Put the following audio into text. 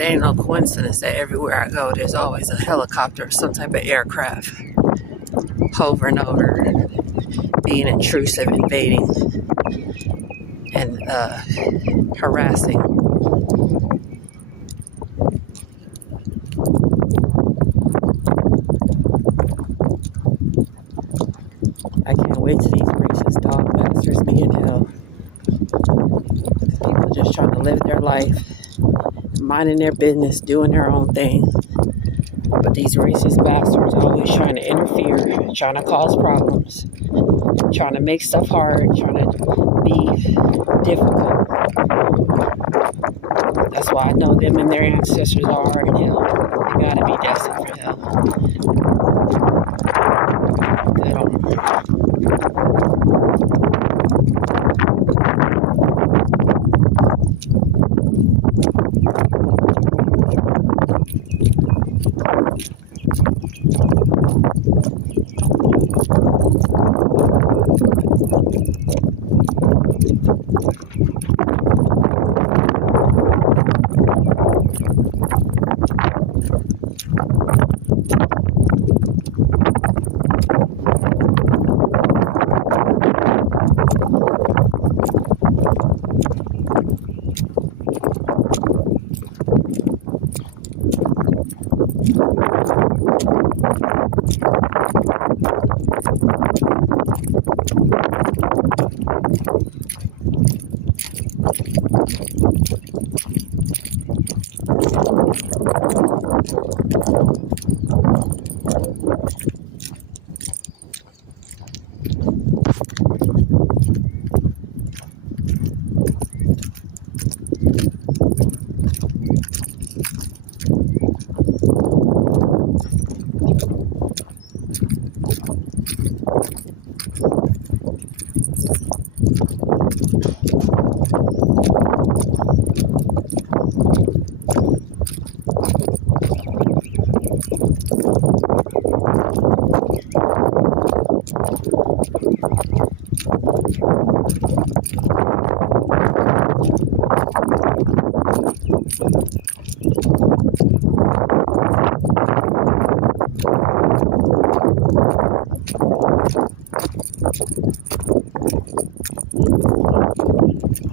It ain't no coincidence that everywhere I go, there's always a helicopter or some type of aircraft hovering over, being intrusive, invading, and harassing. I can't wait till these racist dog bastards be in hell. People just trying to live their life, minding their business, doing their own thing. But these racist bastards always trying to interfere, trying to cause problems, trying to make stuff hard, trying to be difficult. That's why I know them and their ancestors are in hell. They gotta be destined for hell. They don't.